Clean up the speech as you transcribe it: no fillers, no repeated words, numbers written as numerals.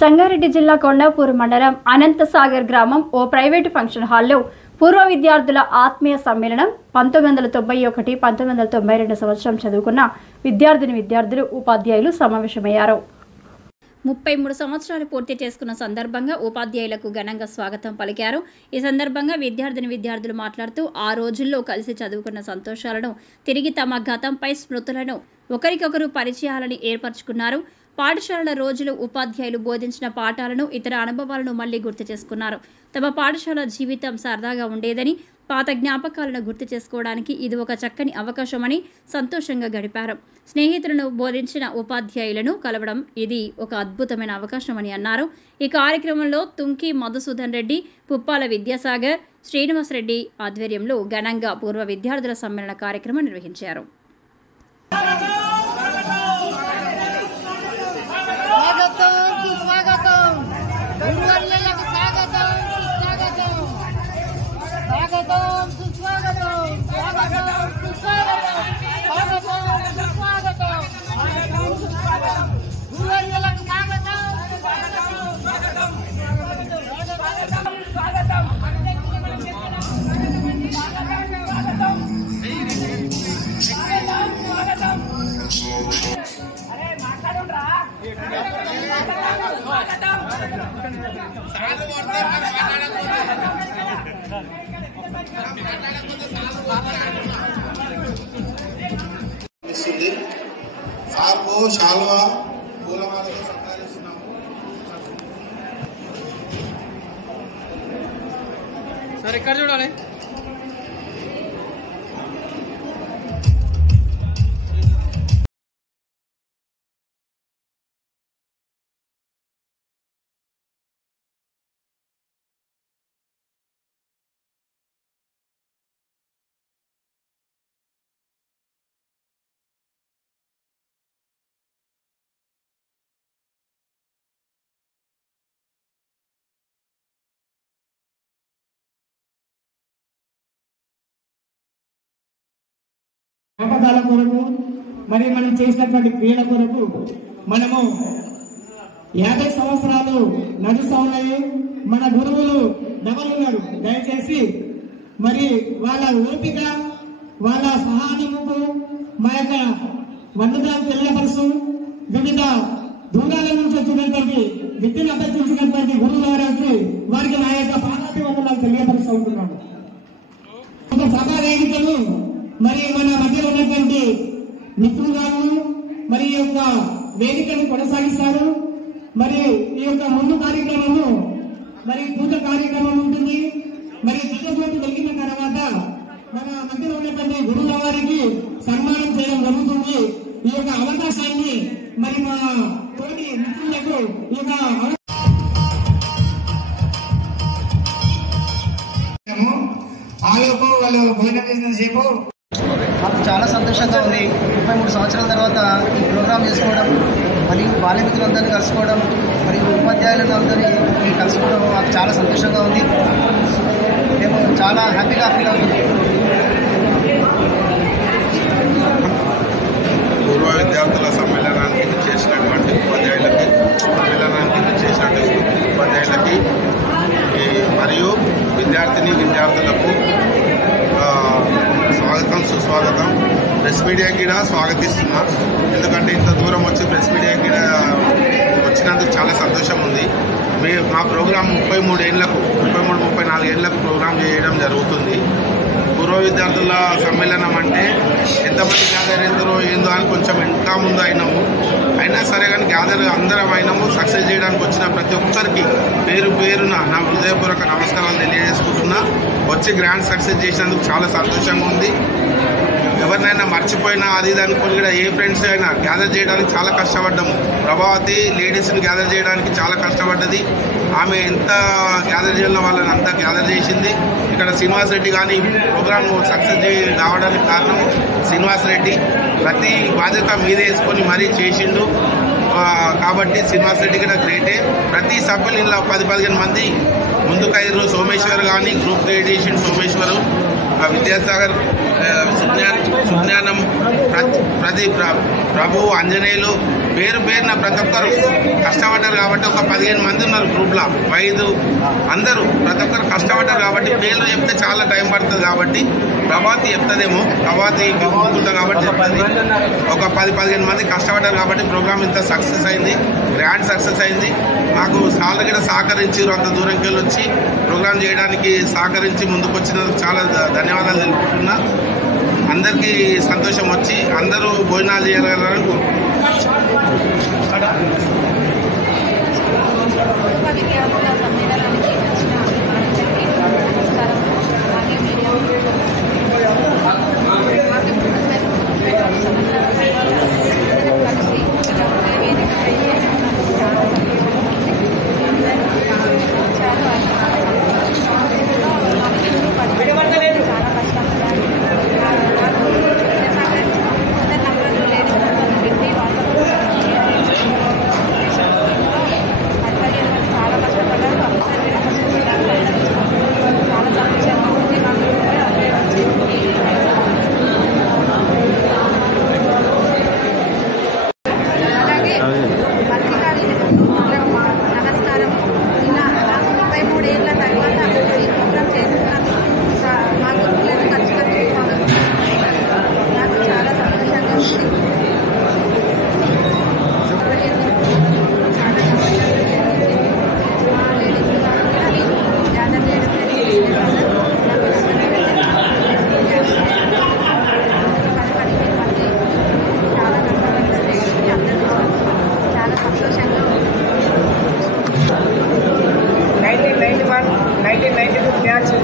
సంగారెడ్డి జిల్లా కొండాపూర్ మండలం అనంతసాగర్ గ్రామం ఓ ప్రైవేటు ఫంక్షన్ హాల్లో పూర్వ విద్యార్థుల ఆత్మీయ సమ్మేళనం 1991-1992 సంవత్సరం చదువుకున్న విద్యార్థులు ఉపాధ్యాయులు సమావేశమయ్యారు. 33 సంవత్సరాలు పూర్తి చేసుకున్న సందర్భంగా ఉపాధ్యాయులకు ఘనంగా స్వాగతం పలికారు. ఈ సందర్భంగా విద్యార్థులు మాట్లాడుతూ ఆ రోజుల్లో కలిసి చదువుకున్న సంతోషాలను, తిరిగి తమ గతంపై స్మృతులను, ఒకరికొకరు పరిచయాలను ఏర్పరచుకున్నారు. పాఠశాలల రోజులు ఉపాధ్యాయులు బోధించిన పాఠాలను, ఇతర అనుభవాలను మళ్లీ గుర్తు చేసుకున్నారు. తమ పాఠశాల జీవితం సరదాగా ఉండేదని, పాత జ్ఞాపకాలను గుర్తు చేసుకోవడానికి ఇది ఒక చక్కని అవకాశమని సంతోషంగా గడిపారు. స్నేహితులను బోధించిన ఉపాధ్యాయులను కలవడం ఇది ఒక అద్భుతమైన అవకాశమని అన్నారు. ఈ కార్యక్రమంలో తుంకి మధుసూదన్ రెడ్డి, పుప్పాల విద్యాసాగర్, శ్రీనివాస్ రెడ్డి ఆధ్వర్యంలో ఘనంగా పూర్వ విద్యార్థుల సమ్మేళన కార్యక్రమం నిర్వహించారు. శాలువా పూలమాలతో సత్కరిస్తున్నాము. సార్ ఎక్కడ చూడాలి? జ్ఞాపకాల కొరకు మరి మనం చేసినటువంటి క్రీడ కొరకు మనము 50 సంవత్సరాలు నడుస్తూ ఉన్నాయి. మన గురువులు ఉన్నారు. దయచేసి మరి వాళ్ళ ఓపిక, వాళ్ళ సహనముకు మా యొక్క వందనాలు తెలియపరుస్తూ వివిధ దూరాల నుంచి వచ్చినటువంటి విద్యను అభ్యర్థించినటువంటి గురువుల వారికి వారికి నా యొక్క పాదాభివందనాలు తెలియపరుస్తూ ఉంటున్నాను. ఒక సభా వేదికలు మరి మన మధ్య ఉన్నటువంటి మిత్రులు గారు మరి ఈ యొక్క వేదికను కొనసాగిస్తారు. మరి ఈ యొక్క ముందు కార్యక్రమము మరి పూజ కార్యక్రమం ఉంటుంది. మరి దిగ్గజోటి వెలిగిన తర్వాత మన మధ్యలో ఉన్నటువంటి గురువుల వారికి సన్మానం చేయడం జరుగుతుంది. ఈ యొక్క అవకాశాన్ని మరి మా తోటి మిత్రులకు ఈ యొక్క ఆలోపు వాళ్ళు భోజనం చేసినంతసేపు మాకు చాలా సంతోషంగా ఉంది. 33 సంవత్సరాల తర్వాత ఈ ప్రోగ్రాం చేసుకోవడం, మరియు బాల్యమిత్రులందరినీ కలుసుకోవడం, మరియు ఉపాధ్యాయులందరినీ కలుసుకోవడం మాకు చాలా సంతోషంగా ఉంది. మేము చాలా హ్యాపీగా ఫీల్ అవుతుంది. పూర్వ విద్యార్థుల సమ్మేళనానికి చేసినటువంటి ఉపాధ్యాయులకి మరియు విద్యార్థులకు స్వాగతం, సుస్వాగతం. ప్రెస్ మీడియాకి కూడా స్వాగతిస్తున్నా. ఎందుకంటే ఇంత దూరం వచ్చి ప్రెస్ మీడియాకి వచ్చినందుకు చాలా సంతోషం ఉంది. మా ప్రోగ్రాం 33-34 ఏళ్లకు ప్రోగ్రాం చేయడం జరుగుతుంది. పూర్వ విద్యార్థుల సమ్మేళనం అంటే ఎంతమంది గ్యాదర్ అవుతారో ఏందో అని కొంచెం ఇంకా ముందు అయినా సరే కానీ గ్యాదర్ అందరం అయినాము. సక్సెస్ చేయడానికి వచ్చిన ప్రతి ఒక్కరికి పేరున నా హృదయపూర్వక నమస్కారాలు తెలియజేసుకుంటున్నా. వచ్చి గ్రాండ్ సక్సెస్ చేసినందుకు చాలా సంతోషంగా ఉంది. ఎవరినైనా మర్చిపోయినా అది ఇది అనుకుని కూడా ఏ ఫ్రెండ్స్ అయినా గ్యాదర్ చేయడానికి చాలా కష్టపడ్డాము. ప్రభావతి లేడీస్ని గ్యాదర్ చేయడానికి చాలా కష్టపడ్డది. ఆమె ఎంత గ్యాదర్ చేయాలో వాళ్ళని అంతా గ్యాదర్ చేసింది. ఇక్కడ శ్రీనివాస్ రెడ్డి కానీ ప్రోగ్రామ్ సక్సెస్ కావడానికి కారణం శ్రీనివాస్ రెడ్డి. ప్రతి బాధ్యత మీదే వేసుకొని మరీ చేసిండు. కాబట్టి శ్రీనివాస్ రెడ్డి కూడా గ్రేటే. ప్రతి సభ్యులు ఇలా 10-15 మంది ముందుకయ్యారు. సోమేశ్వర్ కానీ గ్రూప్ క్రియేట్ చేసిండు సోమేశ్వరు. విద్యాసాగర్, సుజ్ఞానం, ప్రదీప్, ప్రభు, ఆంజనేయులు పేరు పేరున ప్రతి ఒక్కరు కష్టపడ్డారు కాబట్టి ఒక 15 మంది ఉన్నారు గ్రూప్లో. వైద్యు అందరూ ప్రతి ఒక్కరు కష్టపడ్డారు కాబట్టి పేర్లు చెప్తే చాలా టైం పడుతుంది కాబట్టి ప్రభాతి చెప్తుందేమో, ప్రభాతి ఉంటుంది కాబట్టి చెప్తుంది. ఒక 10-15 మంది కష్టపడ్డారు కాబట్టి ప్రోగ్రామ్ ఇంత సక్సెస్ అయింది, గ్రాండ్ సక్సెస్ అయింది. మాకు సార్లు కూడా సహకరించారు, అంత దూరంకి వెళ్ళి వచ్చి ప్రోగ్రామ్ చేయడానికి సహకరించి ముందుకు వచ్చినందుకు చాలా ధన్యవాదాలు తెలుపుతున్నా. అందరికీ సంతోషం వచ్చి అందరూ భోజనాలు చేయగలరని కోరుకుంటున్నాను.